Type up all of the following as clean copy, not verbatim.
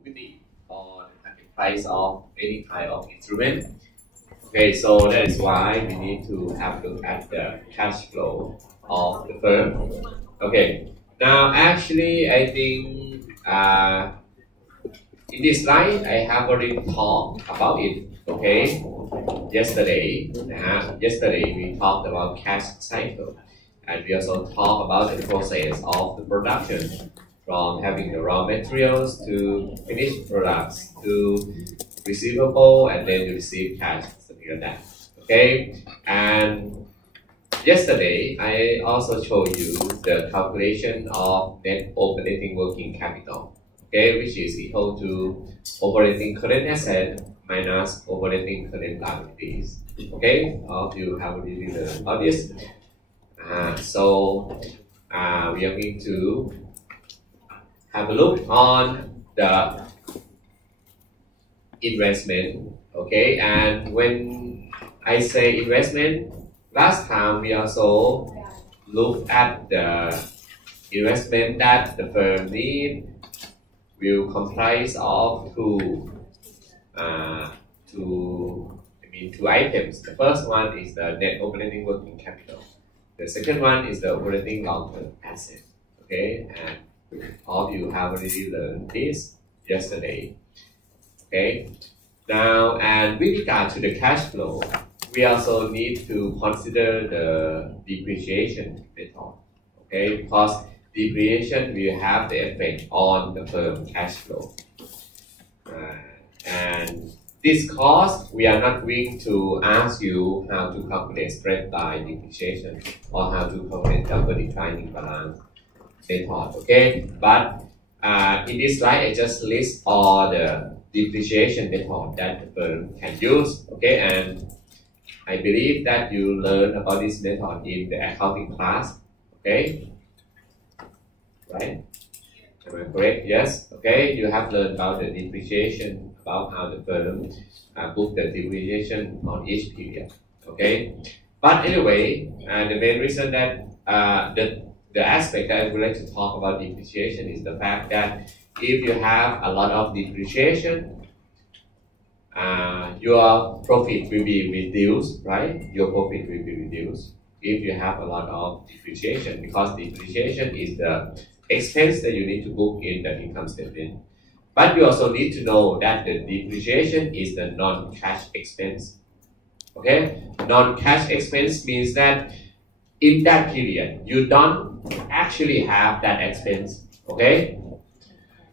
equity or the market price of any kind of instrument. Okay, so that is why we need to have a look at the cash flow of the firm. Okay, now actually I think in this slide I have already talked about it. Okay, yesterday we talked about cash cycle, and we also talked about the process of the production, from having the raw materials to finished products to receivable, and then you receive cash, something like that. Okay, and yesterday I also showed you the calculation of net operating working capital, okay, which is equal to operating current asset minus operating current liabilities. Okay, hope you have already learned about this. So we are going to have a look on the investment. Okay, and when I say investment, last time we also looked at the investment that the firm need will comprise of two items. The first one is the net operating working capital. The second one is the operating long-term asset. Okay, and all of you have already learned this yesterday. Okay, now and with regard to the cash flow, we also need to consider the depreciation method. Okay, because depreciation will have the effect on the firm cash flow. And this cost, we are not going to ask you how to calculate spread by depreciation or how to calculate double declining balance method. Okay, but in this slide, I just list all the depreciation method that the firm can use. Okay, and I believe that you learn about this method in the accounting class. Okay, right? Am I correct? Yes. Okay, you have learned about the depreciation, about how the firm book the depreciation on each period. Okay, but anyway, the main reason that the aspect that I would like to talk about depreciation is the fact that if you have a lot of depreciation, your profit will be reduced, right? Your profit will be reduced if you have a lot of depreciation, because depreciation is the expense that you need to book in the income statement. But you also need to know that the depreciation is the non-cash expense. Okay, non-cash expense means that in that period you don't actually have that expense. Okay,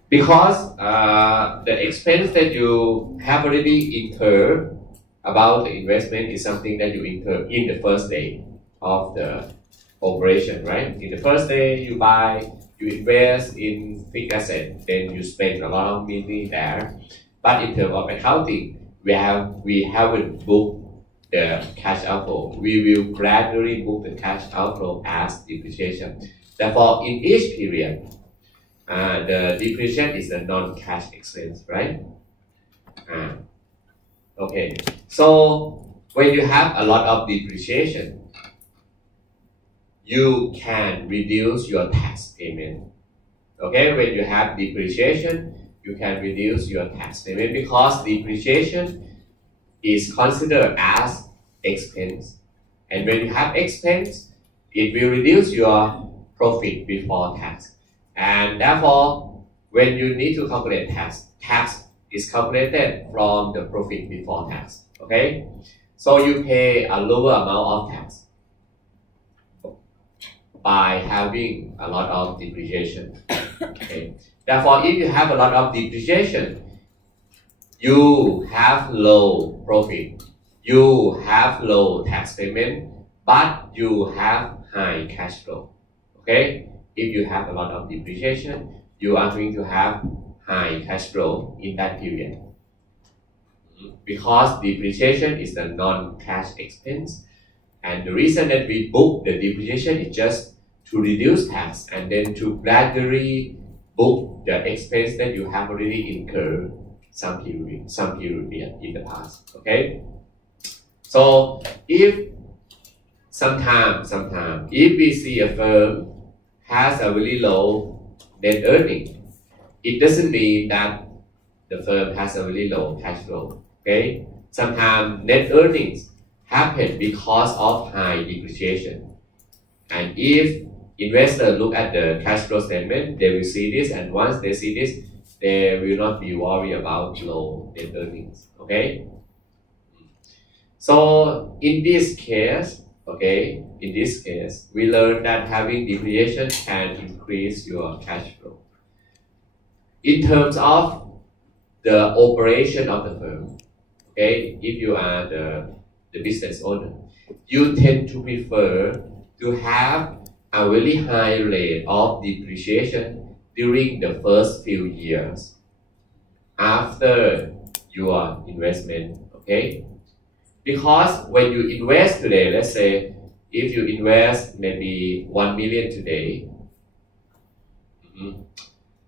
because the expense that you have already incurred about the investment is something that you incur in the first day of the operation, right? In the first day you buy, you invest in fixed asset, then you spend a lot of money there. But in terms of accounting, we haven't booked the cash outflow. We will gradually book the cash outflow as depreciation. Therefore, in each period, the depreciation is a non-cash expense, right? Okay, so when you have a lot of depreciation, you can reduce your tax payment. Okay, when you have depreciation, you can reduce your tax payment because depreciation is considered as expense. And when you have expense, it will reduce your profit before tax. And therefore, when you need to calculate tax is calculated from the profit before tax. Okay, so you pay a lower amount of tax by having a lot of depreciation. Okay, therefore, if you have a lot of depreciation, you have low profit, you have low tax payment, but you have high cash flow. Okay, if you have a lot of depreciation, you are going to have high cash flow in that period, because depreciation is a non-cash expense, and the reason that we book the depreciation is just to reduce tax and then to gradually book the expense that you have already incurred some period in the past. Okay, so if sometimes if we see a firm has a very low net earning, it doesn't mean that the firm has a very low cash flow. Okay, sometimes net earnings happen because of high depreciation. And if investors look at the cash flow statement, they will see this, and once they see this, they will not be worried about low net earnings. Okay. So in this case, we learned that having depreciation can increase your cash flow. In terms of the operation of the firm, okay, if you are the business owner, you tend to prefer to have a very high rate of depreciation during the first few years after your investment, okay? Because when you invest today, let's say if you invest maybe 1 million today,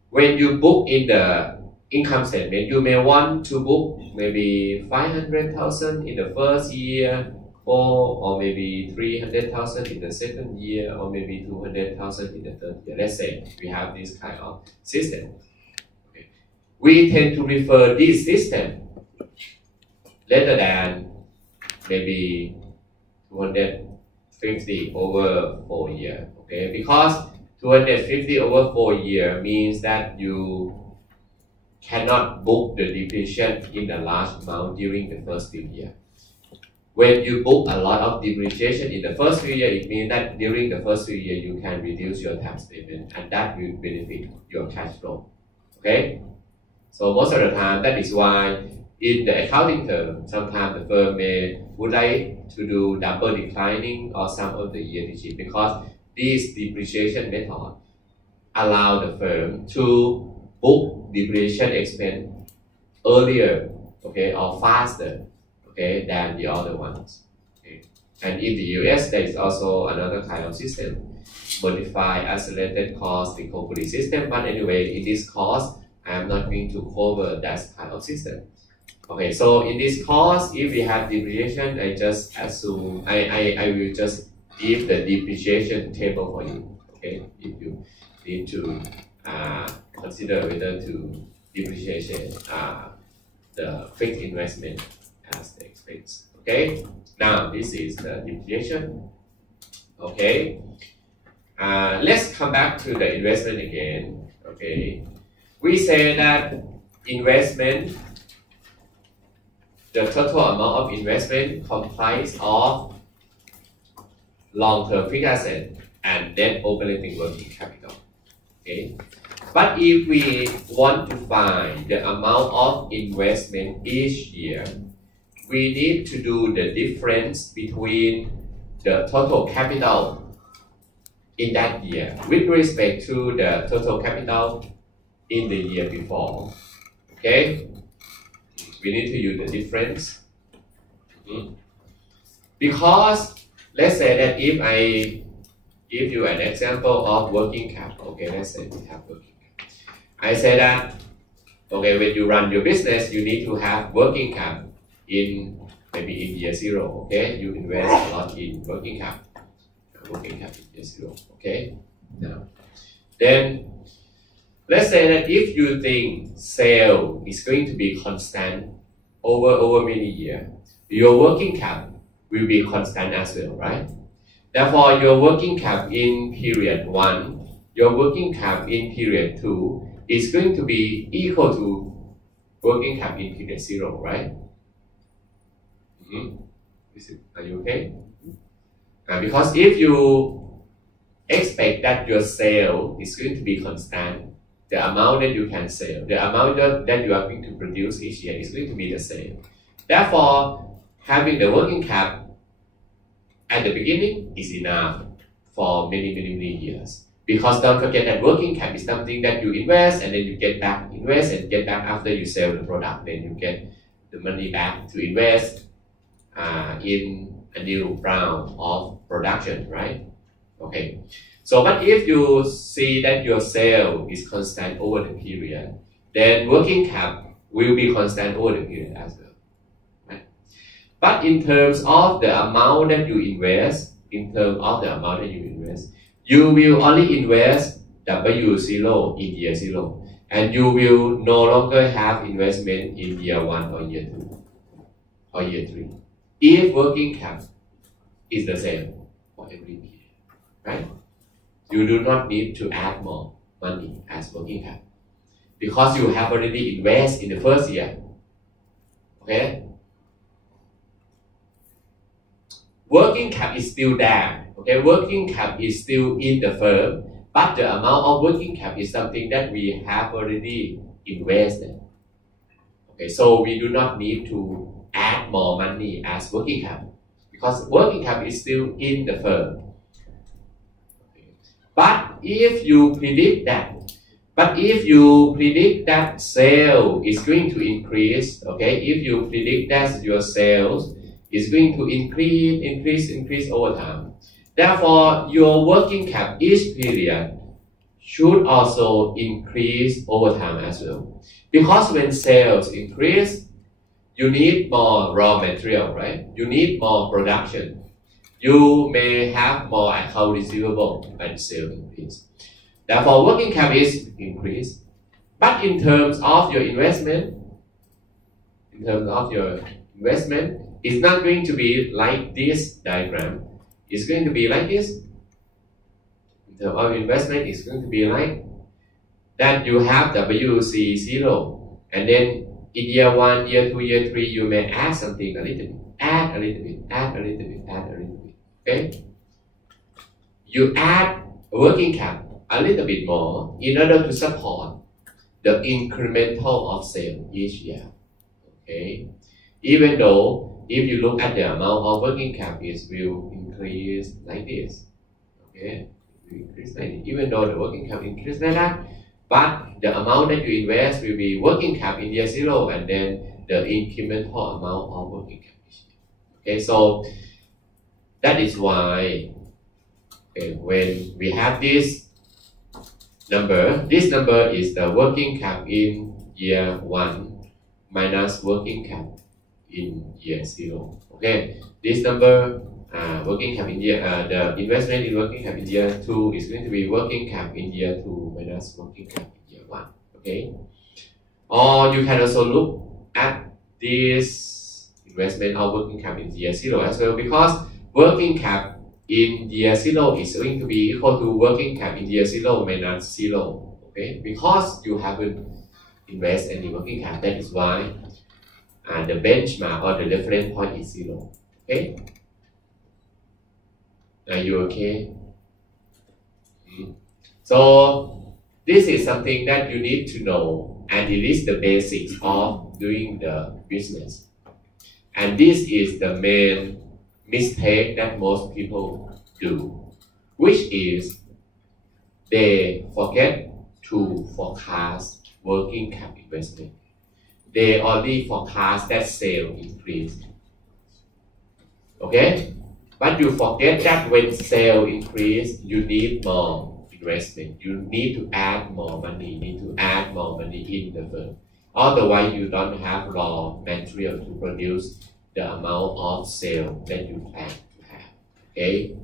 when you book in the income statement, you may want to book maybe 500,000 in the first year, or maybe 300,000 in the second year, or maybe 200,000 in the third year. Let's say we have this kind of system. Okay. We tend to prefer this system rather than maybe 250 over 4 years. Okay, because 250 over 4 years means that you cannot book the depreciation in a large amount during the first few years. When you book a lot of depreciation in the first few years, it means that during the first few years you can reduce your tax payment, and that will benefit your cash flow. Okay, so most of the time that is why in the accounting term, sometimes the firm would like to do double declining or some of the year digit, because this depreciation method allow the firm to book depreciation expense earlier, okay, or faster, okay, than the other ones. Okay. And in the US, there is also another kind of system, modified accelerated cost recovery system. But anyway, in this course, I am not going to cover that kind of system. Okay, so in this course, if we have depreciation, I just assume I will just give the depreciation table for you. Okay, if you need to consider whether to depreciate the fixed investment as the expense. Okay, now this is the depreciation. Okay, let's come back to the investment again. Okay, we say that investment, the total amount of investment comprises of long-term fixed asset and net operating working capital. Okay, but if we want to find the amount of investment each year, we need to do the difference between the total capital in that year with respect to the total capital in the year before. Okay, we need to use the difference. Because let's say that if I give you an example of working capital, okay, let's say we have working capital. I say that, okay, when you run your business, you need to have working capital in maybe in year 0, okay? You invest a lot in working capital in year 0, okay? Now, then let's say that if you think sale is going to be constant over many years, your working capital will be constant as well, right? Therefore, your working cap in period 1, your working cap in period 2 is going to be equal to working cap in period 0, right? Are you okay? Because if you expect that your sale is going to be constant, the amount that you can sell, the amount that you are going to produce each year is going to be the same. Therefore, having the working cap at the beginning is enough for many years. Because don't forget that working cap is something that you invest and then you get back, invest and get back after you sell the product, then you get the money back to invest in a new round of production, right? Okay. So, but if you see that your sale is constant over the period, then working cap will be constant over the period as well. Right? But in terms of the amount that you invest, you will only invest W0 in year 0. and you will no longer have investment in year 1 or year 2 or year 3 if working cap is the same for every year, right? You do not need to add more money as working cap because you have already invested in the first year. Okay? Working cap is still there. Okay, working cap is still in the firm, but the amount of working cap is something that we have already invested. Okay, so we do not need to add more money as working cap because working cap is still in the firm. Okay. But if you predict that sale is going to increase, okay, if you predict that your sales is going to increase over time, therefore your working cap each period should also increase over time as well. Because when sales increase, you need more raw material, right? You need more production. You may have more account receivable when sales increase. Therefore, working cap is increased. But in terms of your investment, it's not going to be like this diagram. It's going to be like this. In terms of investment, it's going to be like that. You have WC0, and then in year 1, year 2, year 3, you may add something a little bit, add a little bit. Okay? You add working cap a little bit more in order to support the incremental of sale each year. Okay? Even though if you look at the amount of working cap, it will increase like this. Okay? Increase like this. Even though the working cap increase like that, but the amount that you invest will be working cap in year 0 and then the incremental amount of working cap each year. Okay, so that is why when we have this number is the working cap in year 1 minus working cap in year 0. Okay, this number working cap in year the investment in working cap in year 2 is going to be working cap in year 2 minus working cap in year 1. Okay, or you can also look at this investment of working cap in year 0 as well, because working cap in year 0 is going to be equal to working cap in year 0 minus 0. Okay, because you haven't invested any working cap, that is why the benchmark or the reference point is 0. Okay. Are you okay? So this is something that you need to know, and it is the basics of doing the business. And this is the main mistake that most people do, which is they forget to forecast working cap investment. They only forecast that sale increase. Okay? But you forget that when sale increase, you need more investment. You need to add more money. You need to add more money in the firm. Otherwise, you don't have raw material to produce the amount of sale that you plan to have. Okay?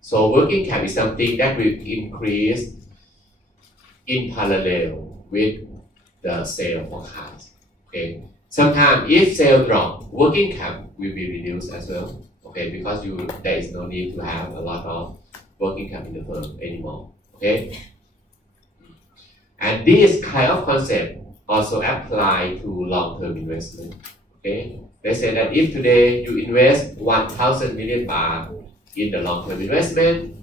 So working cap is something that will increase in parallel with the sale forecast. Okay? Sometimes if sale drop, working cap will be reduced as well. Okay, because there is no need to have a lot of working cap in the firm anymore. Okay, and this kind of concept also apply to long-term investment. Okay, let's say that if today you invest 1,000 million baht in the long-term investment,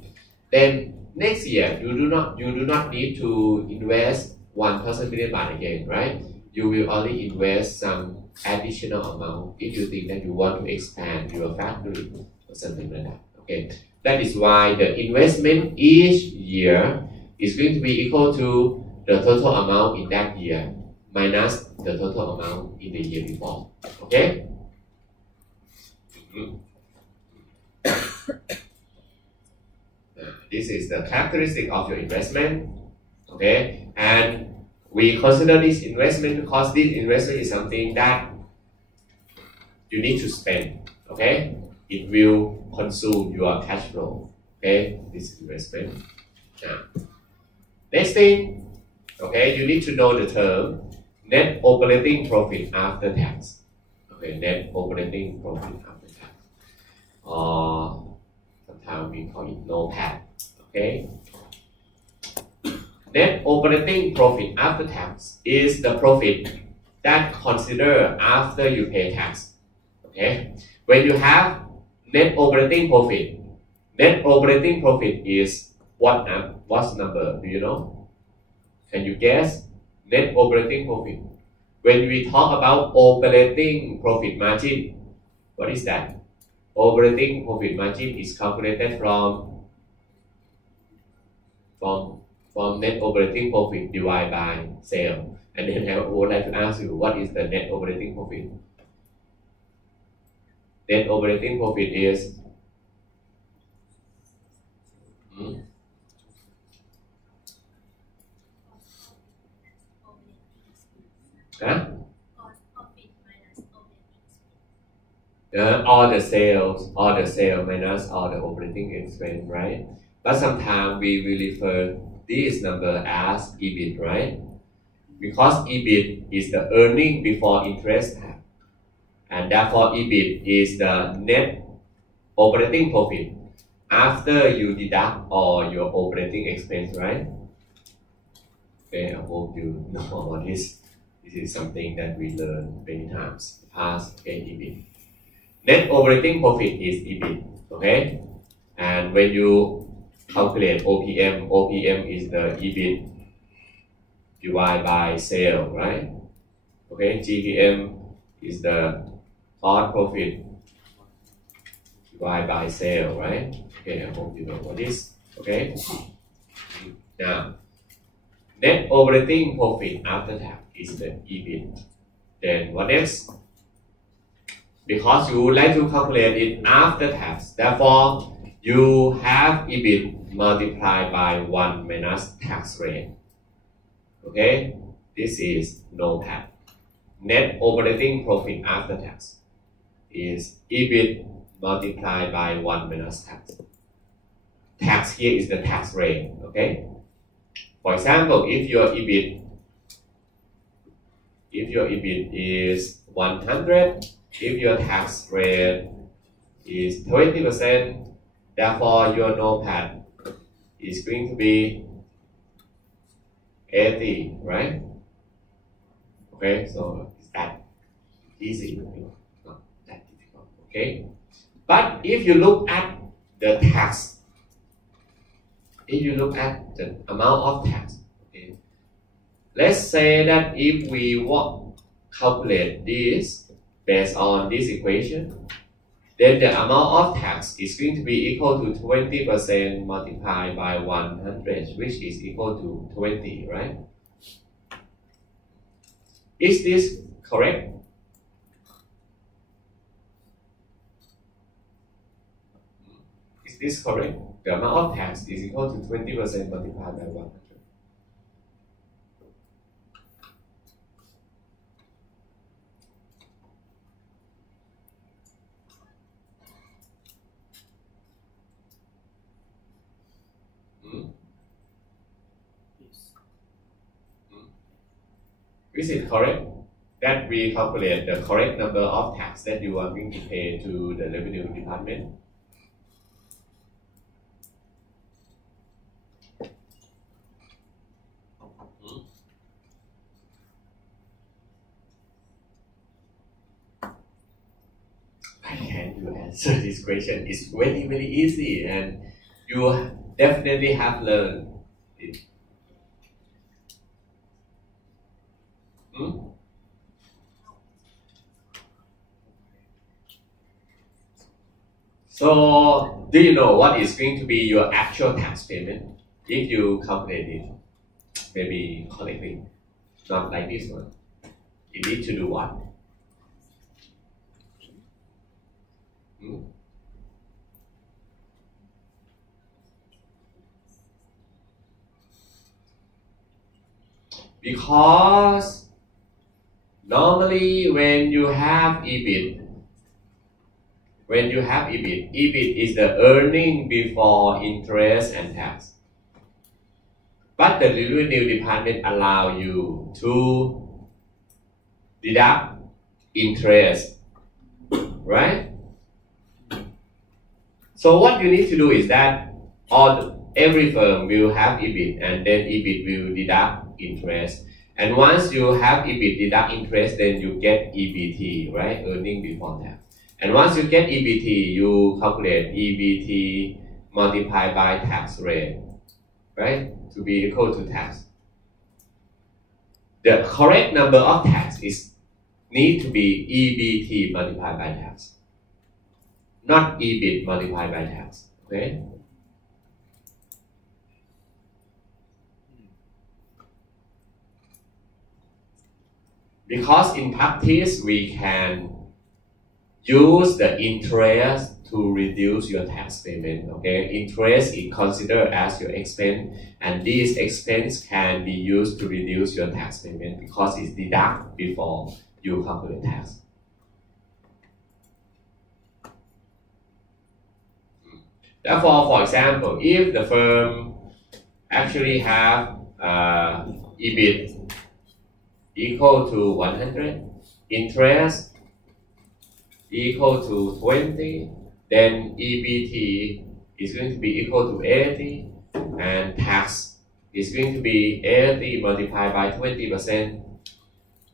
then next year you do not need to invest 1,000 million baht again, right? You will only invest some additional amount if you think that you want to expand your factory or something like that. Okay, that is why the investment each year is going to be equal to the total amount in that year minus the total amount in the year before. Okay. This is the characteristic of your investment. Okay, and we consider this investment because this investment is something that you need to spend. Okay, it will consume your cash flow. Okay, this investment. Now, next thing, Okay, you need to know the term net operating profit after tax. Okay, net operating profit after tax. Or sometimes we call it NOPAT. Okay. Net operating profit after tax is the profit that consider after you pay tax. Okay. When you have net operating profit is what's number? Do you know? Can you guess? Net operating profit. When we talk about operating profit margin, what is that? Operating profit margin is calculated from net operating profit divided by sale. And then I would like to ask you, what is the net operating profit? Net operating profit is all the sales minus all the operating expense, right? But sometimes we will refer this number as EBIT, right? Because EBIT is the earning before interest, and therefore EBIT is the net operating profit after you deduct all your operating expense, right? Okay, I hope you know about this. This is something that we learned many times. Past, okay, EBIT. Net operating profit is EBIT, okay? And when you calculate OPM is the EBIT divided by sale, right? Okay, GPM is the cost profit divided by sale, right? Okay, I hope you know what this. Okay. Now, net operating profit after tax is the EBIT. Then what next? Because you would like to calculate it after tax, therefore you have EBIT multiplied by 1 minus tax rate. Okay, this is NOPAT. Net operating profit after tax is EBIT multiplied by 1 minus tax. Tax here is the tax rate. Okay. For example, if your EBIT is 100, if your tax rate is 20%, therefore your NOPAT is going to be 80, right? Okay, so it's that easy, not that difficult. Okay, but if you look at the tax, if you look at the amount of tax, okay, let's say that if we want to calculate this based on this equation, then the amount of tax is going to be equal to 20% multiplied by 100, which is equal to 20, right? Is this correct? Is this correct? The amount of tax is equal to 20% multiplied by 100. Is it correct that we calculate the correct number of tax that you are going to pay to the revenue department? I can answer this question. It's very, very easy, and you definitely have learned it. So, do you know what is going to be your actual tax payment if you calculate it maybe correctly? Not like this one. You need to do what? Because normally when you have EBIT, EBIT is the earning before interest and tax. but the revenue department allow you to deduct interest, right? So what you need to do is that every firm will have EBIT, and then EBIT will deduct interest. And once you have EBIT deduct interest, then you get EBT, right? Earning before tax. And once you get EBT, you calculate EBT multiplied by tax rate, right? To be equal to tax. The correct number of tax need to be EBT multiplied by tax, not EBIT multiplied by tax, okay? Because in practice, we can use the interest to reduce your tax payment, okay? Interest is considered as your expense, and this expense can be used to reduce your tax payment because it's deducted before you calculate tax. Therefore, for example, if the firm actually have EBIT equal to 100, interest equal to 20, then EBT is going to be equal to 80, and tax is going to be 80 multiplied by 20%,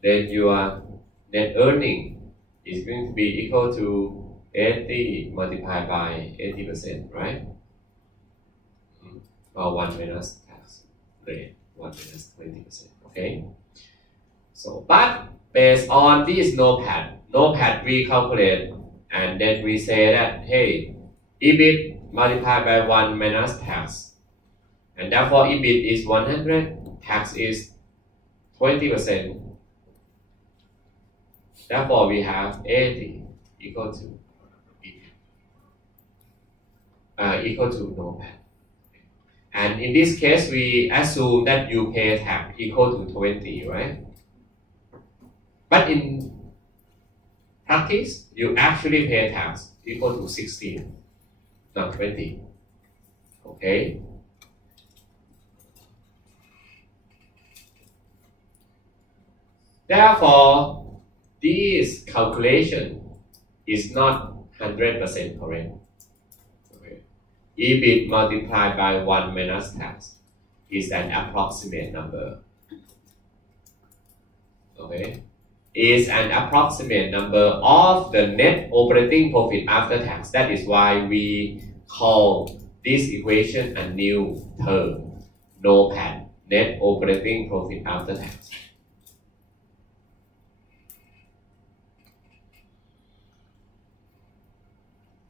then your net earning is going to be equal to 80 multiplied by 80%, right? Or 1 minus tax rate, 1 minus 20%, okay? So, but based on this NOPAT we calculate, and then we say that, hey, EBIT multiplied by 1 minus tax, and therefore EBIT is 100, tax is 20%. Therefore, we have 80 equal to NOPAT. And in this case, we assume that you pay tax equal to 20, right? But in practice, you actually pay tax equal to 16, not 20. Okay? Therefore, this calculation is not 100% correct. Okay. EBIT multiplied by 1 minus tax is an approximate number. Okay? Is an approximate number of the net operating profit after tax. That is why we call this equation a new term, NOPAT, net operating profit after tax.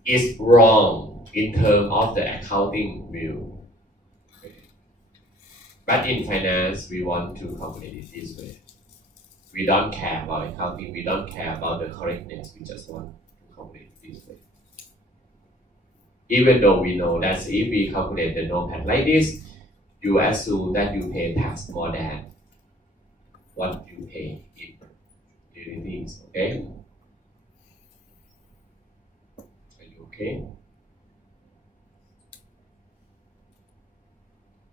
It's wrong in terms of the accounting view. Okay. But in finance, we want to calculate it this way. We don't care about accounting, we don't care about the correctness, we just want to calculate it this way. Even though we know that if we calculate the NOPAT like this, you assume that you pay tax more than what you pay in utilities, okay? Are you okay?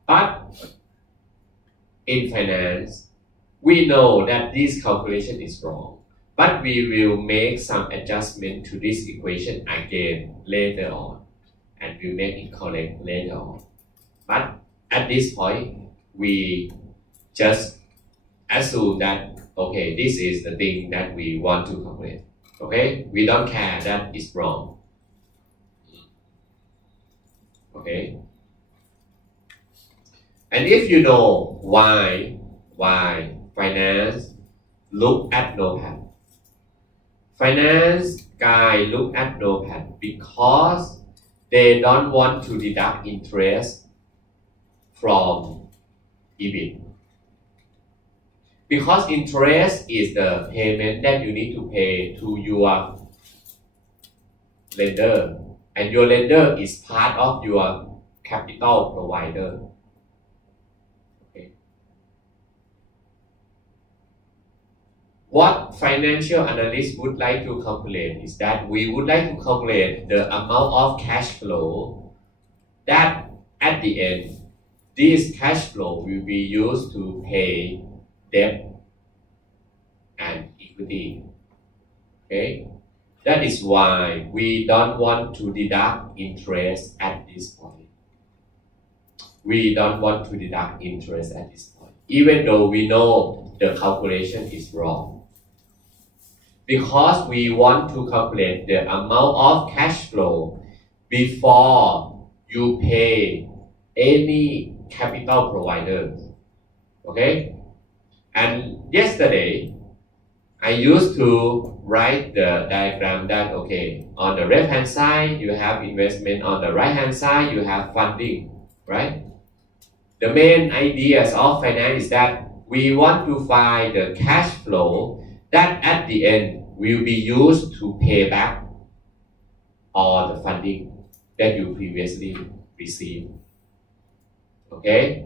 But in finance, we know that this calculation is wrong, but we will make some adjustment to this equation again later on, and we'll make it correct later on. But at this point, we just assume that, okay, this is the thing that we want to calculate. Okay, we don't care that it's wrong. Okay, and if you know why finance look at NOPAT. Finance guy look at NOPAT because they don't want to deduct interest from EBIT. Because interest is the payment that you need to pay to your lender, and your lender is part of your capital provider. What financial analysts would like to calculate is that we would like to calculate the amount of cash flow that at the end this cash flow will be used to pay debt and equity. Okay, that is why we don't want to deduct interest at this point. We don't want to deduct interest at this point, even though we know the calculation is wrong. Because we want to calculate the amount of cash flow before you pay any capital provider. Okay? And yesterday, I used to write the diagram that, okay, on the left hand side, you have investment, on the right hand side, you have funding, right? The main ideas of finance is that we want to find the cash flow that at the end will be used to pay back all the funding that you previously received. Okay?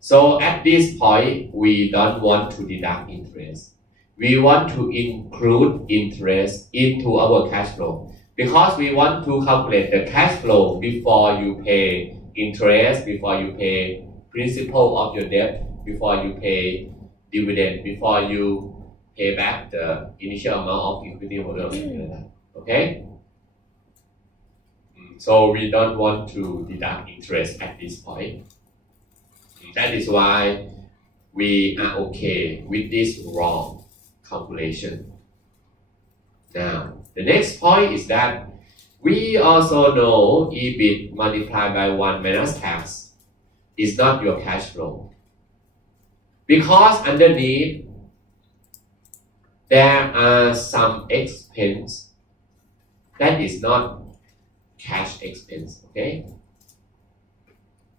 So at this point, we don't want to deduct interest. We want to include interest into our cash flow because we want to calculate the cash flow before you pay interest, before you pay principal of your debt, before you pay dividend, before you pay back the initial amount of equity holder. Okay? So we don't want to deduct interest at this point. That is why we are okay with this wrong calculation. Now, the next point is that we also know EBIT multiplied by 1 minus tax is not your cash flow. Because underneath, there are some expense that is not cash expense, okay?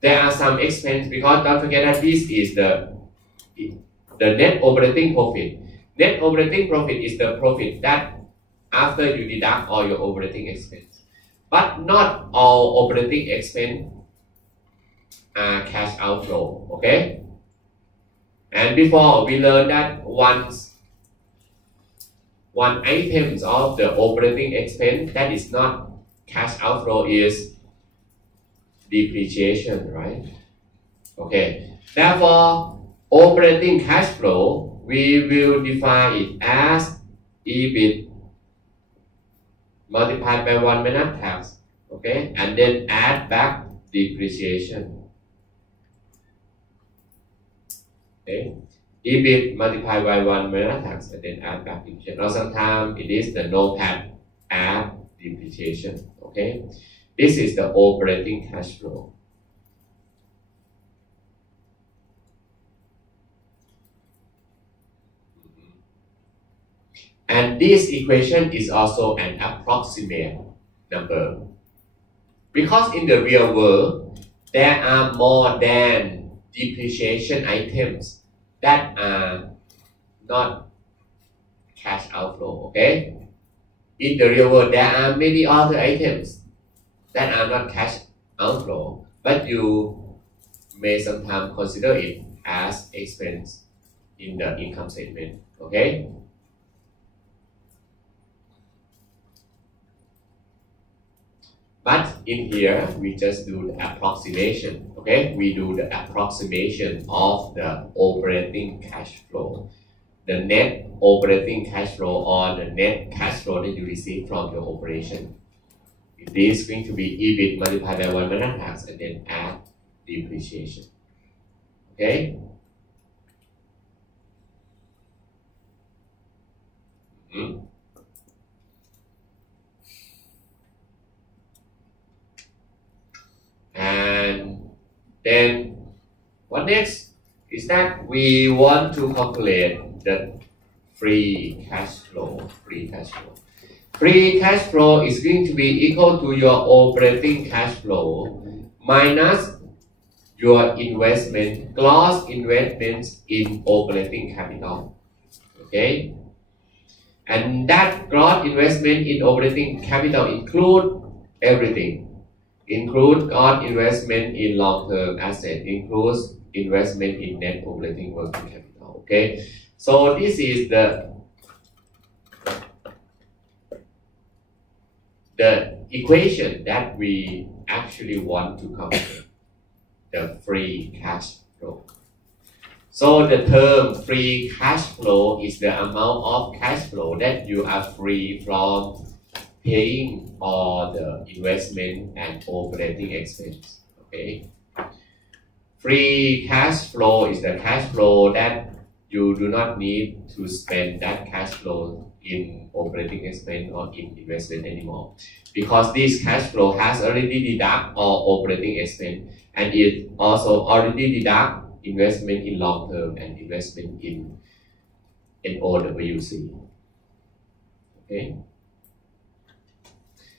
There are some expense because don't forget that this is the net operating profit. Net operating profit is the profit that after you deduct all your operating expense. But not all operating expense are cash outflow, okay? And before we learned that one item of the operating expense that is not cash outflow is depreciation, right? Okay. Therefore, operating cash flow, we will define it as EBIT multiplied by 1 minus tax, okay? And then add back depreciation. Okay? EBIT multiplied by 1 minus tax and then add back depreciation. Or sometimes it is the NOPAT add depreciation, okay? This is the operating cash flow. And this equation is also an approximate number. Because in the real world, there are more than depreciation items that are not cash outflow, okay? In the real world, there are many other items that are not cash outflow, but you may sometimes consider it as expense in the income statement, okay? But in here, we just do the approximation, okay? We do the approximation of the operating cash flow. The net operating cash flow or the net cash flow that you receive from your operation. It is going to be EBIT multiplied by 1 minus tax and then add depreciation. Okay? And then what next is that we want to calculate the free cash flow. Free cash flow. Free cash flow is going to be equal to your operating cash flow minus your investment, gross investments in operating capital. Okay? And that gross investment in operating capital include everything. Include gross investment in long-term asset, includes investment in net operating working capital. Okay? So this is the equation that we actually want to calculate. the free cash flow. So the term free cash flow is the amount of cash flow that you are free from paying all the investment and operating expense. Okay. Free cash flow is the cash flow that you do not need to spend that cash flow in operating expense or in investment anymore, because this cash flow has already deduct all operating expense, and it also already deduct investment in long term and investment in NOWC. Okay.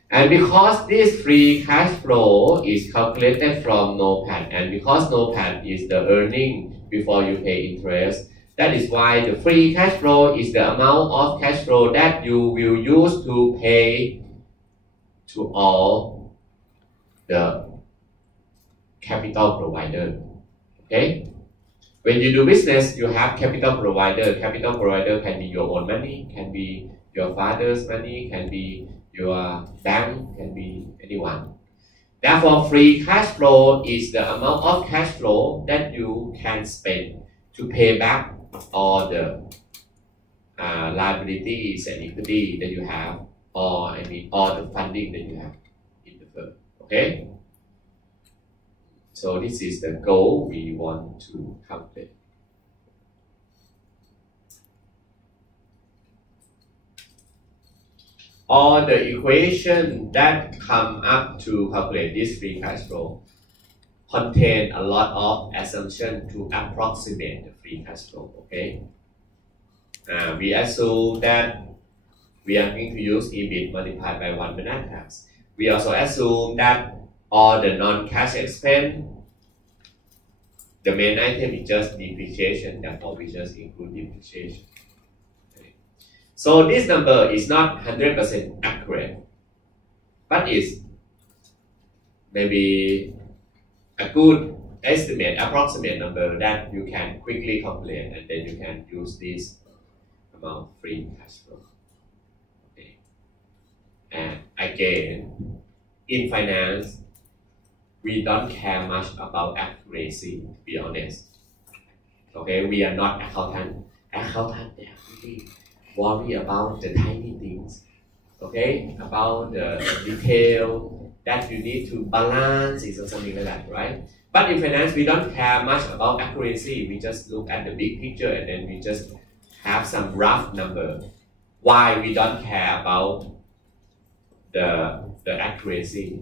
And because this free cash flow is calculated from NOPAT, and because NOPAT is the earning before you pay interest, that is why the free cash flow is the amount of cash flow that you will use to pay to all the capital provider. Okay? When you do business, you have capital provider. Capital provider can be your own money, can be your father's money, can be your bank, can be anyone. Therefore, free cash flow is the amount of cash flow that you can spend to pay back all the liabilities and equity that you have, or all the funding that you have in the firm. Okay? So this is the goal we want to calculate. All the equation that come up to calculate this free cash flow contain a lot of assumption to approximate the free cash flow. Okay, we assume that we are going to use EBIT multiplied by 1 minute tax. We also assume that all the non-cash expense, the main item is just depreciation, therefore we just include depreciation. Okay. So this number is not 100% accurate, but it's maybe a good estimate, approximate number that you can quickly calculate, and then you can use this amount free cash flow. Okay. And again, in finance, we don't care much about accuracy, to be honest. Okay, we are not accountant. Accountant, they really worry about the tiny things. Okay, about the detail that you need to balance it or something like that, right? But in finance, we don't care much about accuracy. We just look at the big picture and then we just have some rough number. Why we don't care about the accuracy?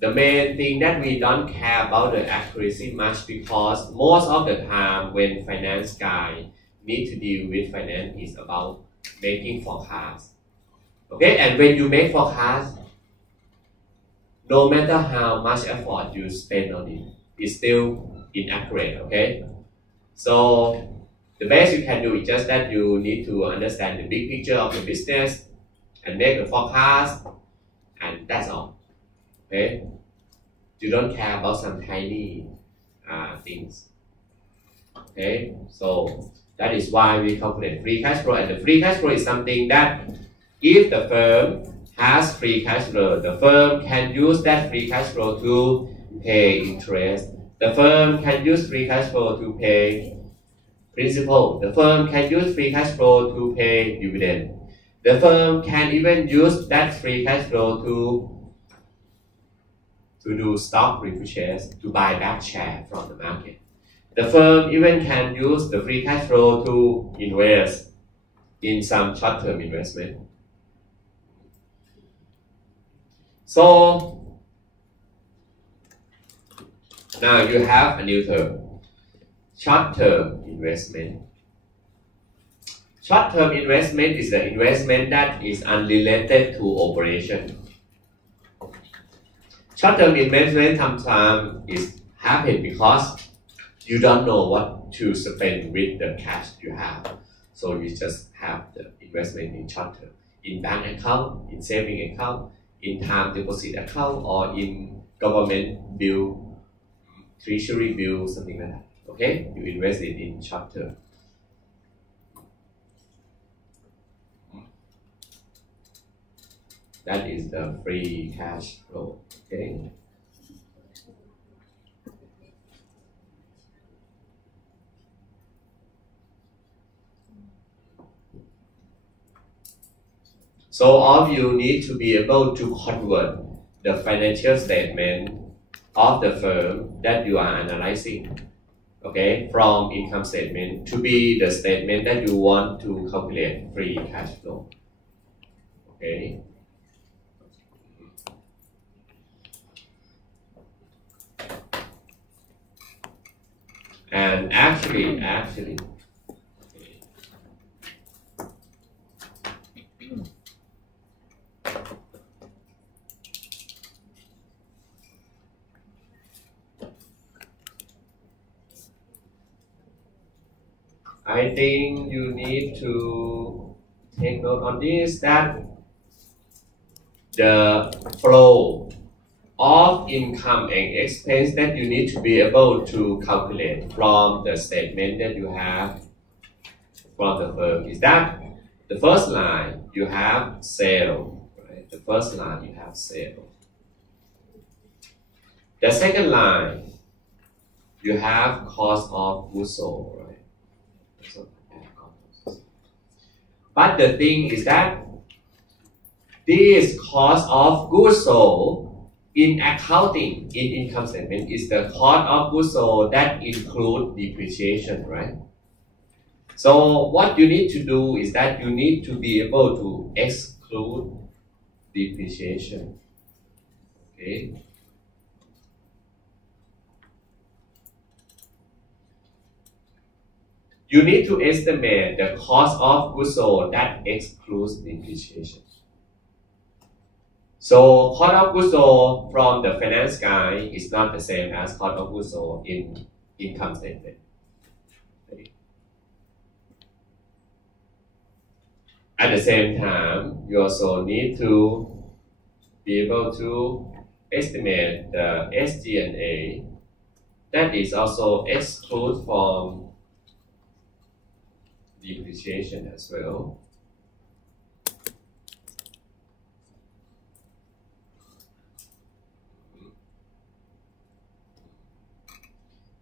The main thing that we don't care about the accuracy much, because most of the time when finance guy need to deal with finance is about making forecasts. Okay, and when you make forecasts, no matter how much effort you spend on it, it's still inaccurate. Okay, so the best you can do is just that you need to understand the big picture of the business and make a forecast, and that's all. Okay, you don't care about some tiny things. Okay, so that is why we calculate free cash flow, and the free cash flow is something that if the firm has free cash flow, the firm can use that free cash flow to pay interest. The firm can use free cash flow to pay principal. The firm can use free cash flow to pay dividend. The firm can even use that free cash flow to do stock repurchase, to buy back share from the market. The firm even can use the free cash flow to invest in some short-term investment. So now you have a new term, short-term investment. Short-term investment is the investment that is unrelated to operation. Short-term investment sometimes is happen because you don't know what to spend with the cash you have. So you just have the investment in short-term, in bank account, in saving account, in time deposit account, or in government bill, treasury bill, something like that. Okay, you invest it in short-term. That is the free cash flow. Okay. So all of you need to be able to convert the financial statement of the firm that you are analyzing, okay, from income statement to be the statement that you want to calculate free cash flow. Okay. And actually, I think you need to take note on this, that the flow of income and expense that you need to be able to calculate from the statement that you have from the firm is that the first line you have sale, right? The first line you have sale. The second line you have cost of goods sold, right? But the thing is that this cost of goods sold in accounting, in income statement, is the cost of goods sold that include depreciation, right? So what you need to do is that you need to be able to exclude depreciation. Okay. You need to estimate the cost of goods sold that excludes depreciation. So cost of goods sold from the finance guy is not the same as cost of goods sold in income statement. Okay. At the same time, you also need to be able to estimate the SG&A that is also excluded from depreciation as well.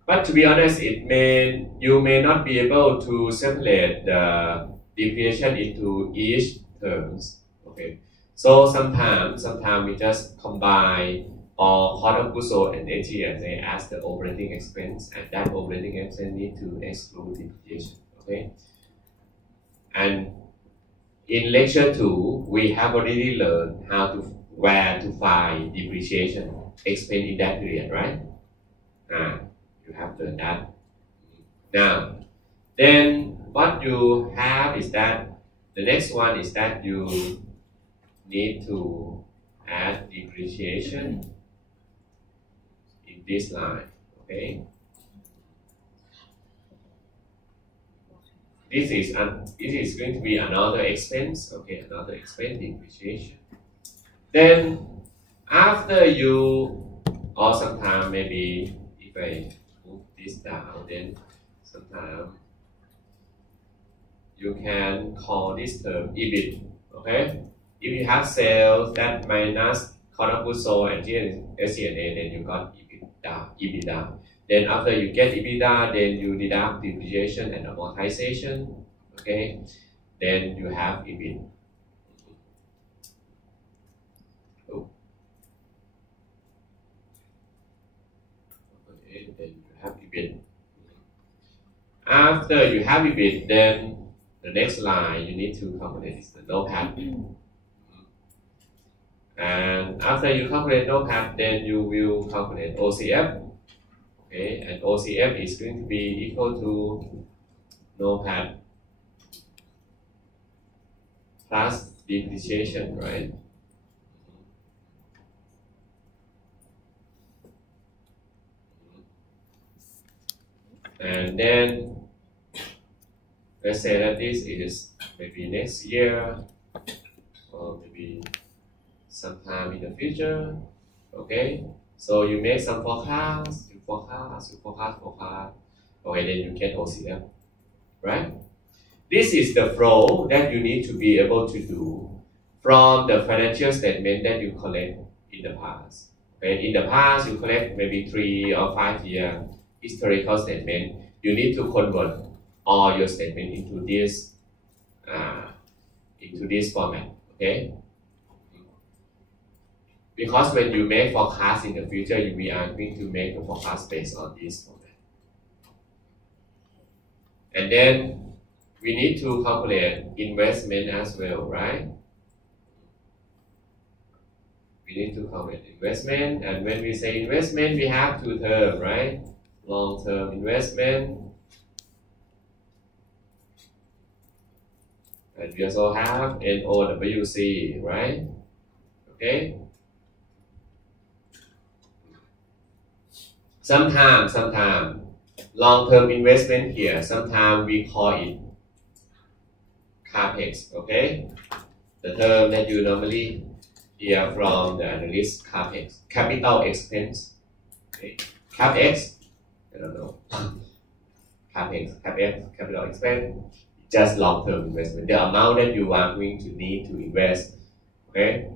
But to be honest, you may not be able to separate the depreciation into each terms. Okay, so sometimes we just combine all cost of goods sold and SG&A as the operating expense, and that operating expense need to exclude depreciation. Okay. And in lecture 2, we have already learned where to find depreciation expense in that period, right? You have learned that. Now, then what you have is that the next one is that you need to add depreciation in this line. Okay. This is going to be another expense, okay, another expense, depreciation. Then after you, or sometime maybe if I move this down, then sometime you can call this term EBIT, okay? If you have sales that minus cost of goods sold and SG&A, then you got EBITDA. Then after you get EBITDA, then you deduct depreciation and amortization, okay? Then you have EBIT. Okay, then you have EBIT. After you have EBIT, then the next line you need to calculate is the NOPAT. And after you calculate NOPAT, then you will calculate OCF. Okay, and OCF is going to be equal to NOPAT plus depreciation, right? And then let's say that this is maybe next year or maybe sometime in the future. Okay, so you make some forecasts. Forecast. Okay, then you get OCF, right? This is the flow that you need to be able to do from the financial statement that you collect in the past. Okay, in the past you collect maybe 3 or 5 year historical statement. You need to convert all your statement into this format. Okay. Because when you make forecast in the future, we are going to make a forecast based on this format. And then we need to calculate investment as well, right? We need to calculate investment, and when we say investment, we have two terms, right? Long-term investment, and we also have NOWC, right? Okay. Sometimes long-term investment here, sometimes we call it CAPEX, okay? The term that you normally hear from the analyst, CAPEX, capital expense. Okay. CAPEX, I don't know. CAPEX, capital expense, just long-term investment, the amount that you are going to need to invest, okay?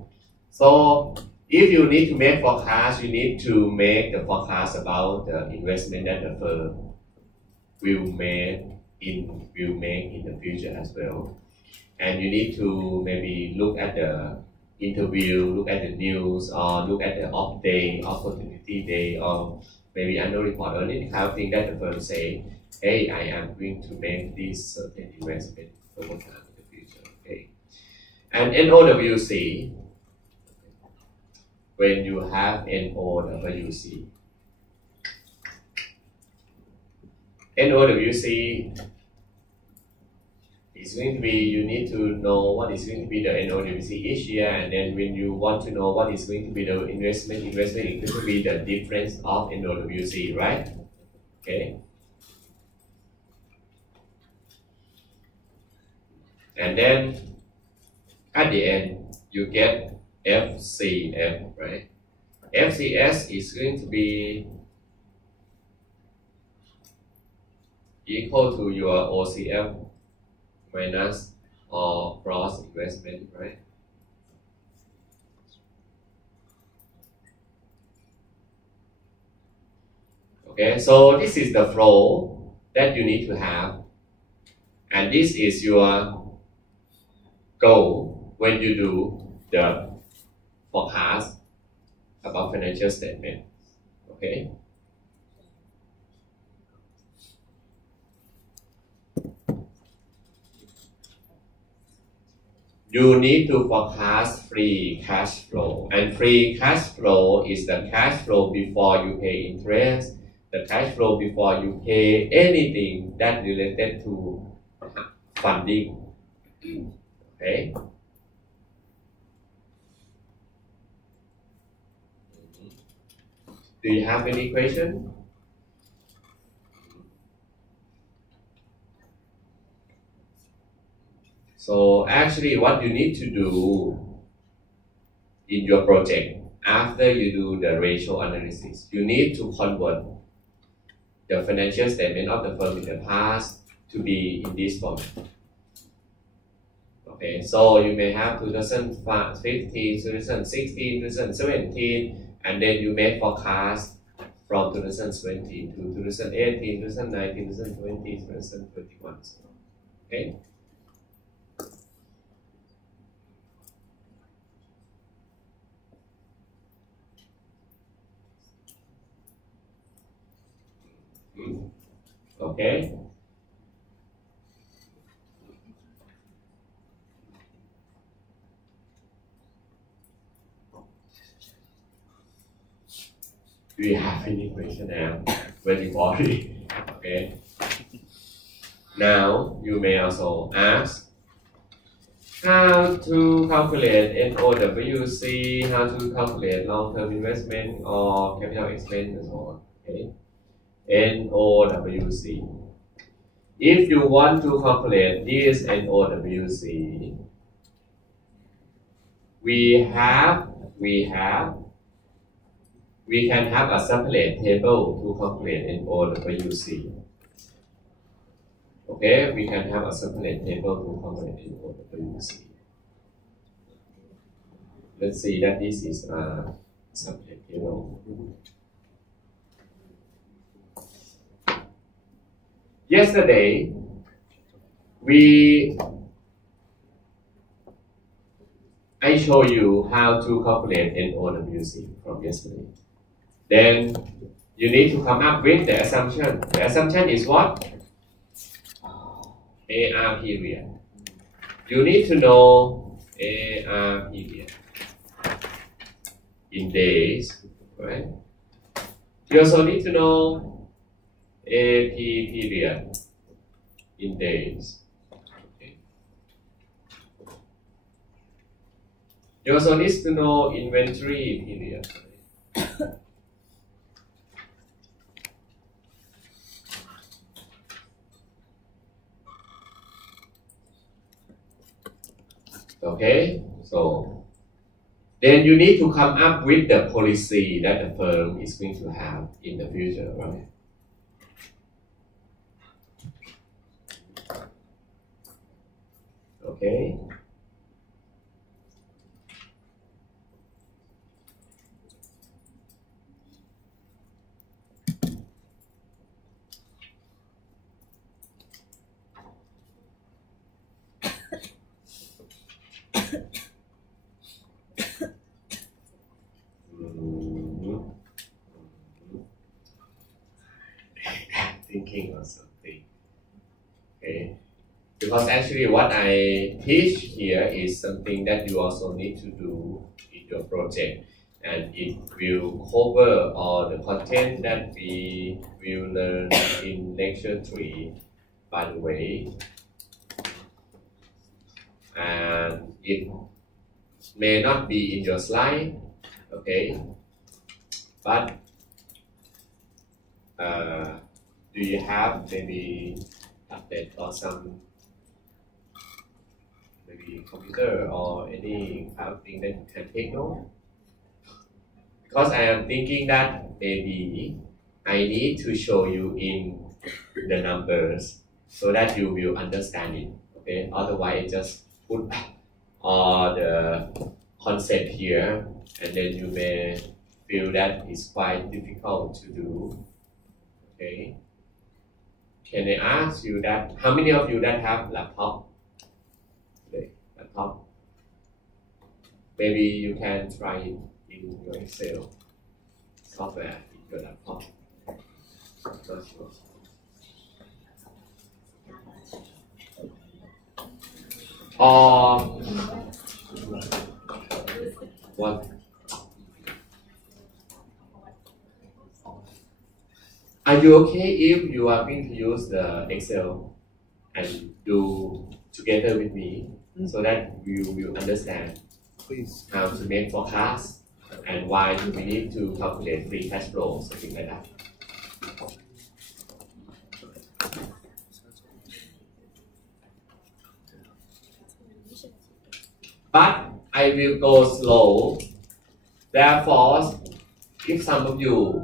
So, if you need to make forecast, you need to make the forecast about the investment that the firm will make in the future as well. And you need to maybe look at the interview, look at the news, or look at the off day, opportunity day, or maybe annual report, or any kind of thing that the firm say, hey, I am going to make this certain investment over time in the future. Okay. And NOWC, when you have NOWC, is going to be, you need to know what is going to be the NOWC each year, and then when you want to know what is going to be the investment is going to be the difference of NOWC, right? Okay. And then at the end, you get FCF, right? FCS is going to be equal to your OCF minus or gross investment, right? Okay, so this is the flow that you need to have, and this is your goal when you do the forecast about financial statement. Okay. You need to forecast free cash flow, and free cash flow is the cash flow before you pay interest, the cash flow before you pay anything that related to funding. Okay. Do you have any question? So actually what you need to do in your project after you do the ratio analysis, you need to convert the financial statement of the firm in the past to be in this form. Okay, so you may have 2015, 2016, 2017, and then you make forecast from 2017 to 2018, 2019, 2020, 2021. Okay. Okay. Do you have any question now? Very boring. Okay. Now you may also ask how to calculate NOWC, how to calculate long-term investment or capital expense and so on. Okay. NOWC. If you want to calculate this NOWC, we can have a separate table to calculate NOWC. Okay, we can have a separate table to calculate NOWC. Let's see that this is a separate table. Yesterday, we I show you how to calculate NOWC from yesterday. Then you need to come up with the assumption. The assumption is what? AR period. You need to know AR period in days, right? You also need to know AP period in days. Okay. You also need to know inventory period. Okay, so then you need to come up with the policy that the firm is going to have in the future, right? Okay. Thinking of something. Okay. Because actually what I teach here is something that you also need to do in your project, and it will cover all the content that we will learn in lecture 3, by the way. And it may not be in your slide, okay, but do you have maybe tablet or some maybe computer or any kind of thing that you can take note? Because I am thinking that maybe I need to show you in the numbers so that you will understand it, okay? Otherwise just put all the concept here and then you may feel that it's quite difficult to do, okay? Can I ask you that, how many of you that have laptop? Okay, laptop. Maybe you can try it in your Excel software in your laptop. Not sure. Or what? Are you okay if you are going to use the Excel and do together with me so that you will understand how to make forecast and why do we need to calculate free cash flow, something like that. But I will go slow. Therefore, if some of you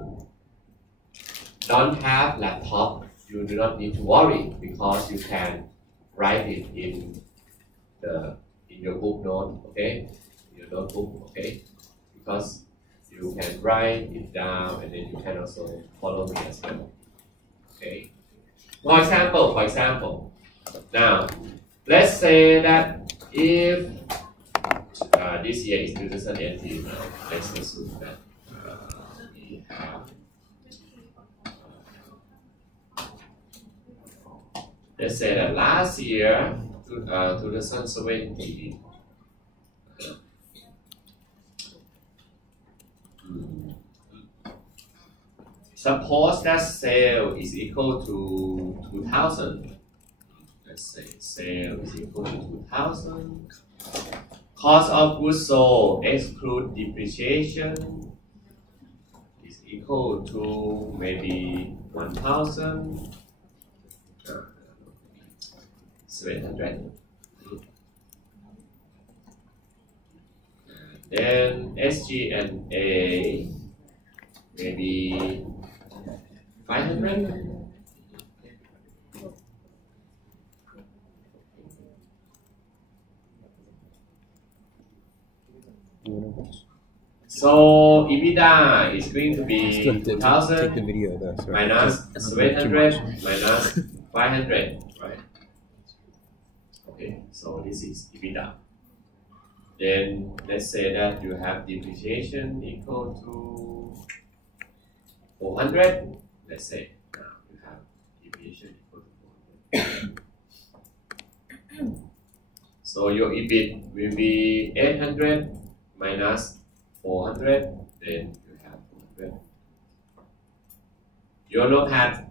don't have laptop, you do not need to worry because you can write it in your book note, okay? Your notebook, okay? Because you can write it down and then you can also follow me as well, okay? For example, now let's say that if this year is 2018 now, let's assume that we have, let's say that last year, 2017, suppose that sale is equal to 2,000. Let's say sale is equal to 2,000. Cost of goods sold exclude depreciation is equal to maybe 1,000. 700. Then SG&A maybe 500. So EBITDA is going to be 2,000 minus 700 minus 500, right? Okay, so this is EBITDA. Then let's say that you have depreciation equal to 400. Let's say now you have depreciation equal to 400. So your EBIT will be 800 minus 400. Then you have 400. Your NOPAT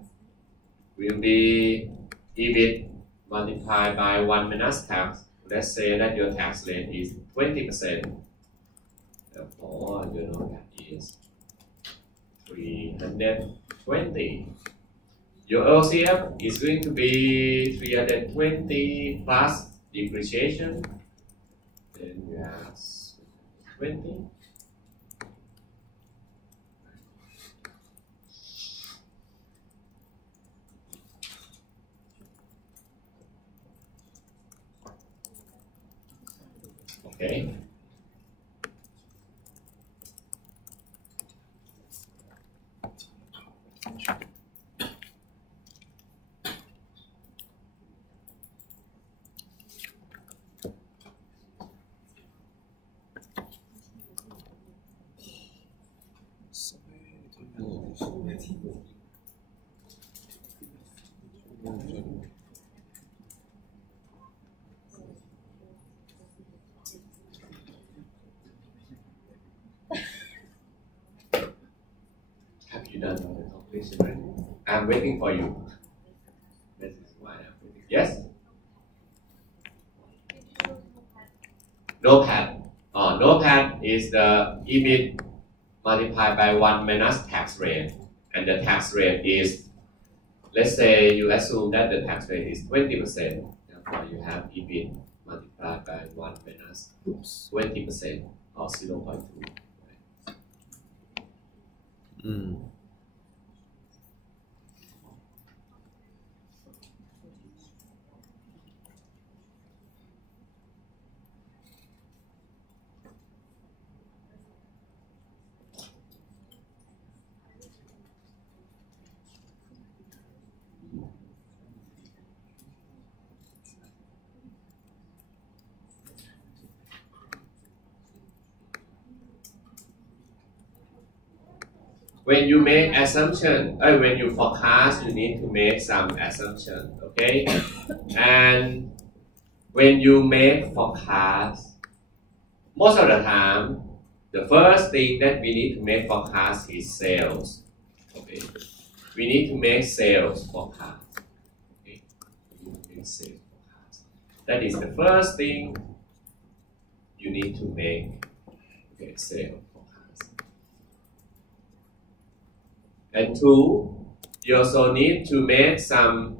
will be EBIT multiplied by 1 minus tax. Let's say that your tax rate is 20%. Therefore, your NOPAT is 320. Your OCF is going to be 320 plus depreciation. Then you have 20. Okay. Have you done all the calculation already? I'm waiting for you. This is why I'm waiting. Yes? NOPAT. NOPAT is the EBIT multiplied by 1 minus tax rate. And the tax rate is, let's say you assume that the tax rate is 20%. Therefore, you have EBIT multiplied by 1 minus 20% or 0.2. When you make assumption, when you forecast, you need to make some assumption, okay? And when you make forecast, most of the time, the first thing that we need to make forecast is sales, okay? We need to make sales forecast, okay? We need to make sales forecast. That is the first thing you need to make, okay, sales. And two, you also need to make some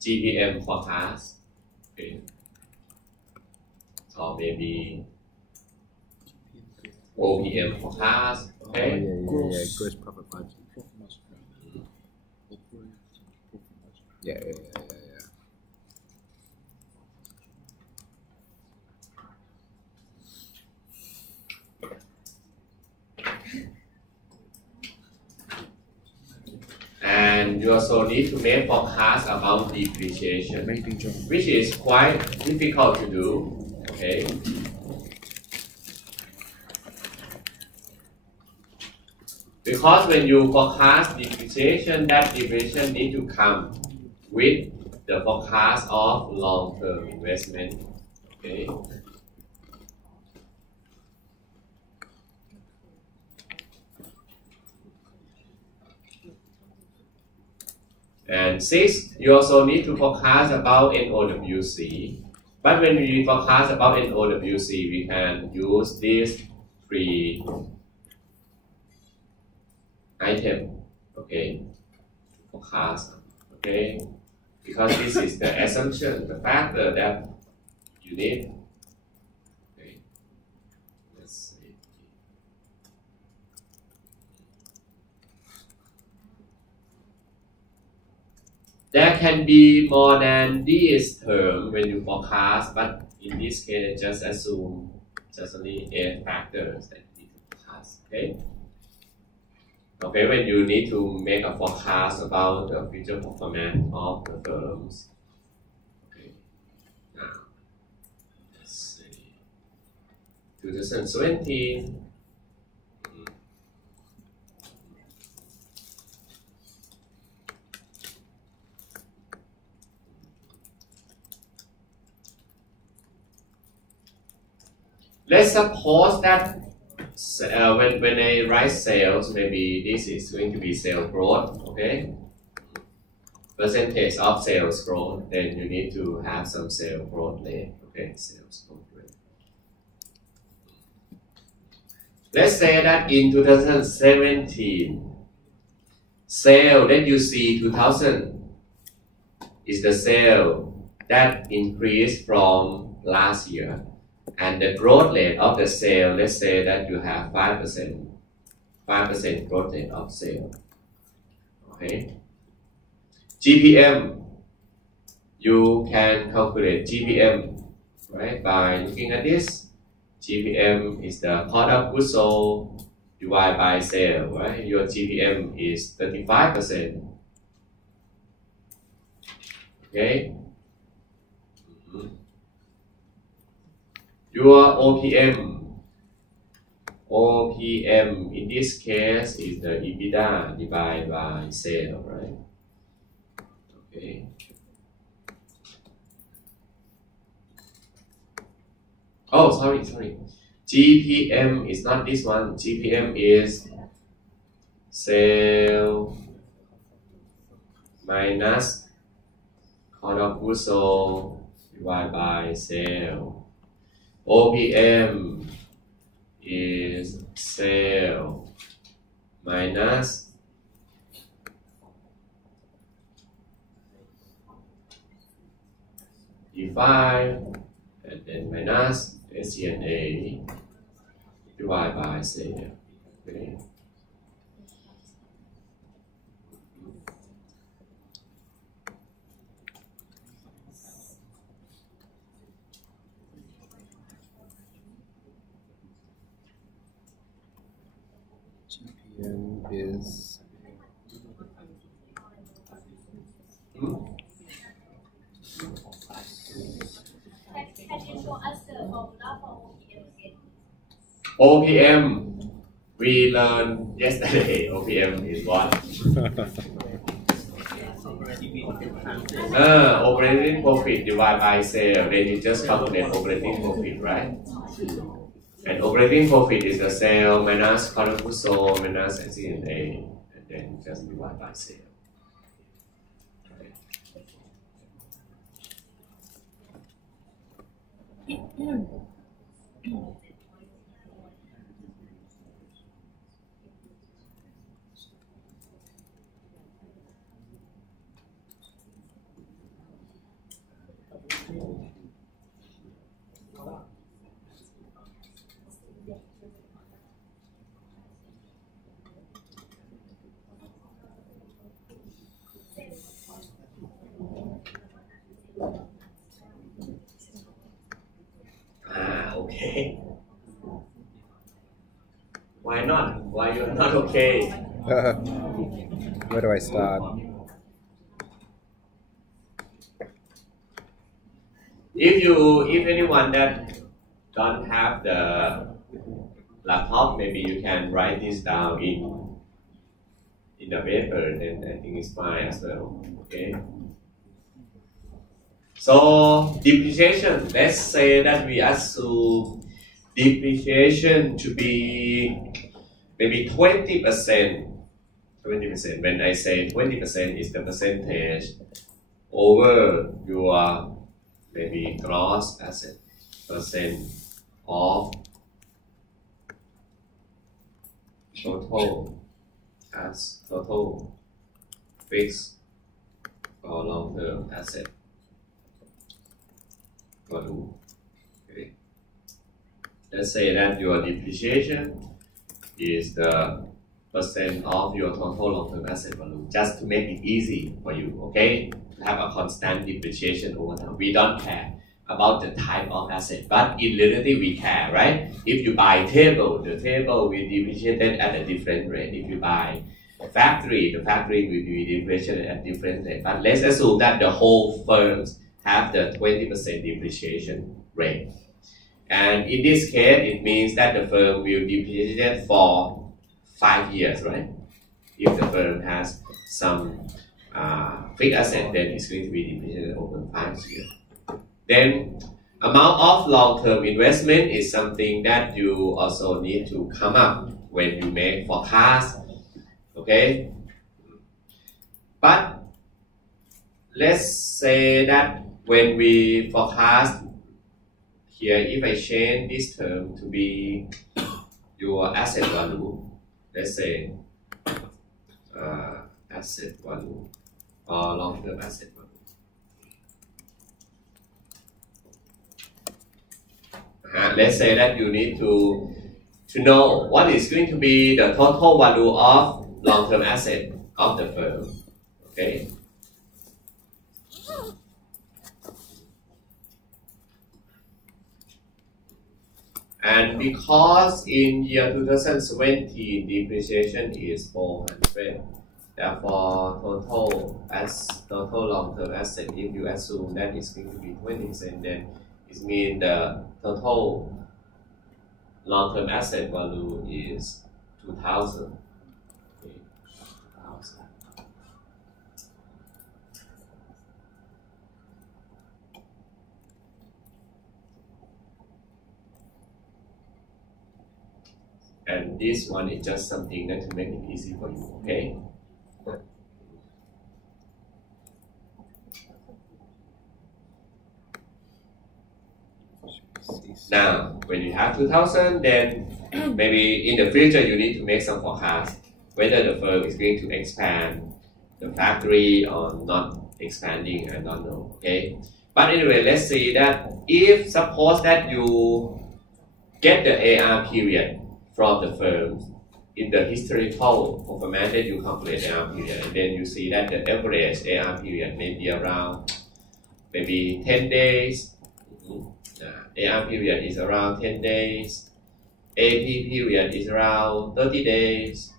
GPM forecast, okay, or maybe OPM forecast, okay. Gross profit margin. Yeah. And you also need to make forecast about depreciation, which is quite difficult to do, okay? Because when you forecast depreciation, that depreciation need to come with the forecast of long-term investment, okay? And six, you also need to forecast about NOWC. But when we forecast about NOWC, we can use these three items, okay, forecast, okay, because this is the assumption, the factor that you need. Okay, let's see. There can be more than this term when you forecast, but in this case, just assume just only 8 factors that you need to forecast. Okay. Okay, when you need to make a forecast about the future performance of the firms. Okay. Now, let's see. 2017. Let's suppose that when I write sales, maybe this is going to be sales growth, okay? Percentage of sales growth, then you need to have some sales growth rate, okay? Sales growth rate. Let's say that in 2017, sale that you see 2000 is the sale that increased from last year. And the growth rate of the sale, let's say that you have 5% growth rate of sale. Okay. GPM, you can calculate GPM, right? By looking at this, GPM is the cost of goods sold divided by sale, right? Your GPM is 35%. Okay. Your OPM in this case is the EBITDA divided by sale, right? Okay. Oh, sorry. GPM is not this one. GPM is sale minus cost of goods sold divided by sale. OPM is sale minus D5 and then minus SG&A divided by sale. Okay. GPM is Can you show us the formula for OPM again? OPM, we learned yesterday. OPM is what? Operating profit divided by sale. Then you just calculate operating profit, right? And operating profit is the sale minus cost of goods sold minus SG&A, and then just divide by sale. Okay. Why not? Why you're not okay? where do I start? If anyone that don't have the laptop, maybe you can write this down in the paper, then I think it's fine as well. Okay. So depreciation, let's say that we assume depreciation to be maybe 20%. 20%. When I say 20% is the percentage over your maybe gross asset percent of total fixed or long-term asset. Okay. Let's say that your depreciation is the percent of your total long-term asset value, just to make it easy for you, okay? To have a constant depreciation over time. We don't care about the type of asset, but in reality we care, right? If you buy table, the table will be depreciated at a different rate. If you buy a factory, the factory will be depreciated at a different rate. But let's assume that the whole firms have the 20% depreciation rate. And in this case, it means that the firm will depreciate for 5 years, right? If the firm has some fixed asset, then it's going to be depreciated over 5 years. Then, amount of long-term investment is something that you also need to come up when you make forecast, okay? But let's say that when we forecast here, if I change this term to be your asset value, let's say asset value or long-term asset value. Let's say that you need to know what is going to be the total value of long-term asset of the firm. Okay. And because in year 2017 depreciation is 400, therefore total long-term asset, if you assume that it's going to be 20%, then it means the total long-term asset value is 2,000. Okay. 2,000. And this one is just something that to make it easy for you, okay? Now, when you have 2,000, then maybe in the future you need to make some forecast whether the firm is going to expand the factory or not expanding, I don't know, okay? But anyway, let's say that if suppose that you get the AR period from the firm in the historical performance that you calculate AR period, and then you see that the average AR period may be around maybe 10 days. AR period is around 10 days. AP period is around 30 days.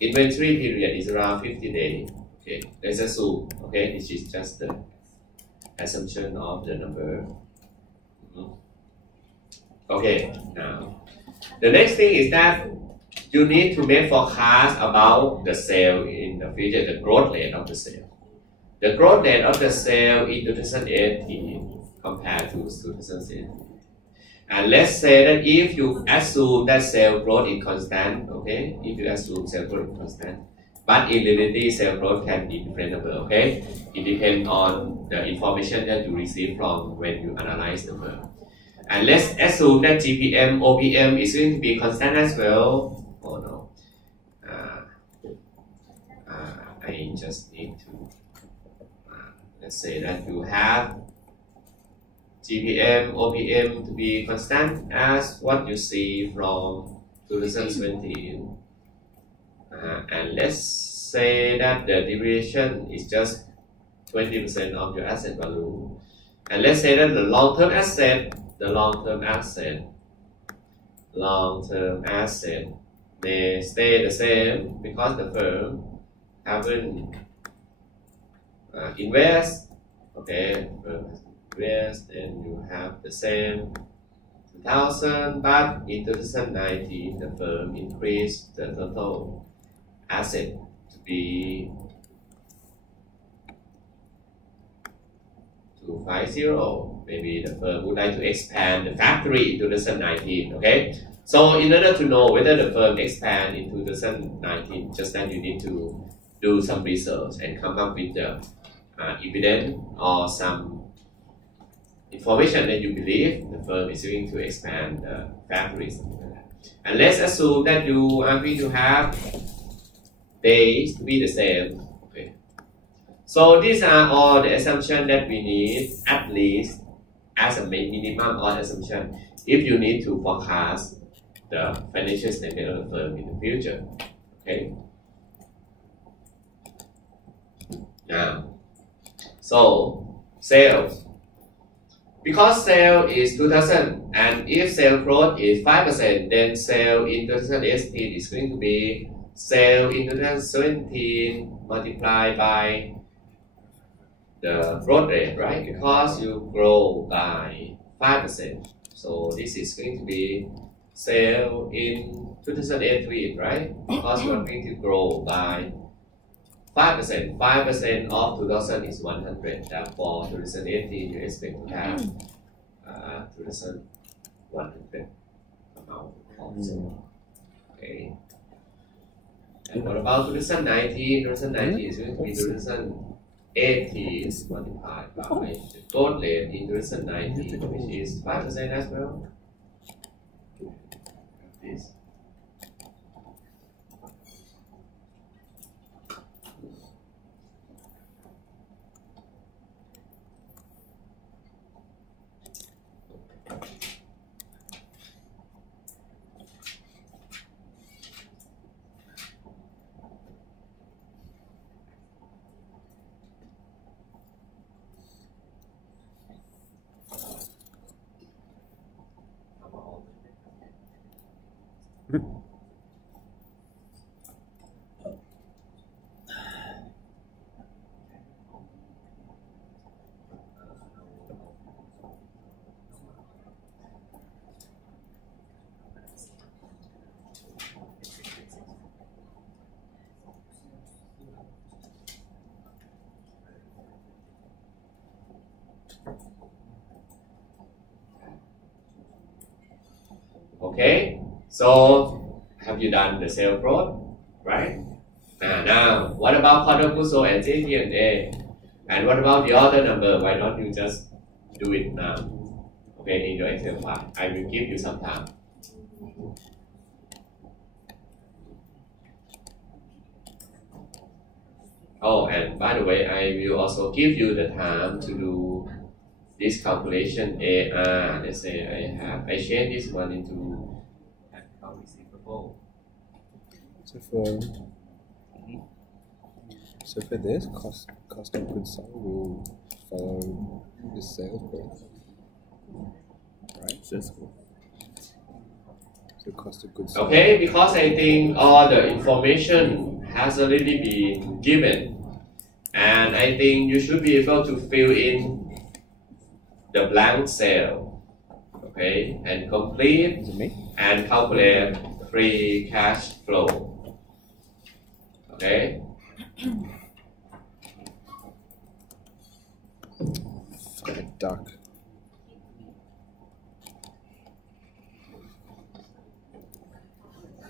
Inventory period is around 50 days. Okay, let's assume. Okay, this is just the assumption of the number. Okay, now the next thing is that you need to make forecast about the sale in the future, the growth rate of the sale. The growth rate of the sale in 2018 compared to 2017. And let's say that if you assume that sale growth is constant, okay? If you assume sale growth is constant, but in reality sale growth can be different number, okay? It depends on the information that you receive from when you analyze the firm. And let's assume that GPM, OPM is going to be constant as well. Oh no. I just need to, let's say that you have GPM, OPM to be constant as what you see from 2017. And let's say that the deviation is just 20% of your asset value. And let's say that the long-term asset may stay the same because the firm haven't invest. Okay, invest, then you have the same 2,000, but in 2019 the firm increased the total asset to be 250. Maybe the firm would like to expand the factory in 2019. Okay, so in order to know whether the firm expand in 2019, just then you need to do some research and come up with the evidence or some information that you believe the firm is going to expand the factory, something like that. And let's assume that you are going to have days to be the same. Okay. So these are all the assumptions that we need at least as a minimum or assumption if you need to forecast the financial statement of the firm in the future. Okay. Now, so sales. Because sale is 2,000 and if sale growth is 5%, then sale in 2018 is going to be sale in 2017 multiplied by the growth rate, right? Because you grow by 5%. So this is going to be sale in 2018, right? Because you are going to grow by 5%. 5% of 2000 is 100. Therefore, 2018 you expect to have 2100 amount of sale. Okay. And what about 2019? 2019 is going to be 2018 multiplied by the growth rate in 2019, which is 5% as well. This. Okay, so have you done the sales growth, right? Now, what about cost of goods sold and JT&A? And what about the other number? Why don't you just do it now? Okay, in your Excel file. I will give you some time. Oh, and by the way, I will also give you the time to do this calculation AR. Let's say I change this one into account receivable. So for this, cost of goods sold will follow the sales growth, right? So cost of goods sold. Okay, because I think all the information has already been given, and I think you should be able to fill in the blank cell, okay, and complete and calculate free cash flow. Okay. Duck.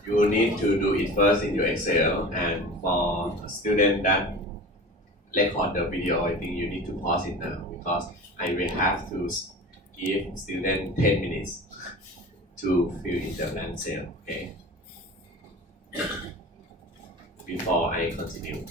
You need to do it first in your Excel, and for a student that record the video, I think you need to pause it now because I will have to give student 10 minutes to fill in the blank cell, okay? Before I continue.